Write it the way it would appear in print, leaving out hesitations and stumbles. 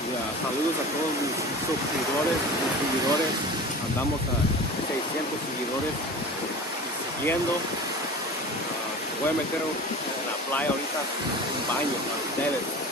Saludos a todos mis seguidores. Andamos a 600 seguidores siguiendo. Voy a meter en la playa ahorita un baño para ustedes.